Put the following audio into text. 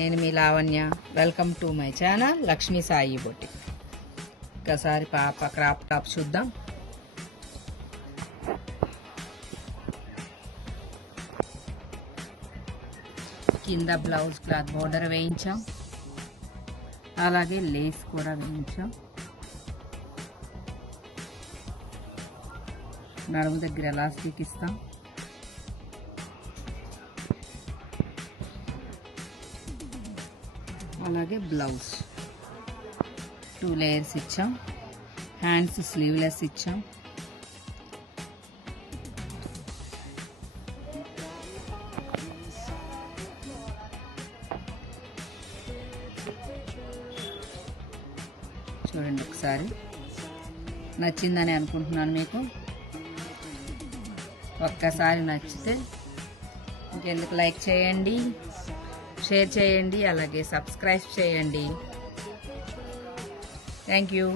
నేను మీ Lavanya. Welcome to my channel Lakshmi Sai boutique. ఒకసారి పాప క్రాప్ టాప్ చూద్దాం. కింద బ్లౌజ్ క్లాత్ బోర్డర్ వేయించాం, అలాగే లేస్ కూడా వేయించాం. నడుము దగ్గర ఎలాస్టిక్ ఇస్తాం. అలాగే బ్లౌజ్ 2 లేయర్స్ ఇచ్చాం. హ్యాండ్స్ స్లీవ్లెస్ ఇచ్చాం. చూడండి ఒకసారి, నచ్చిందని అనుకుంటున్నాను మీకు. ఒక్కసారి నచ్చితే ఇంకెందుకు లైక్ చేయండి, షేర్ చేయండి, అలాగే సబ్స్క్రైబ్ చేయండి. Thank you.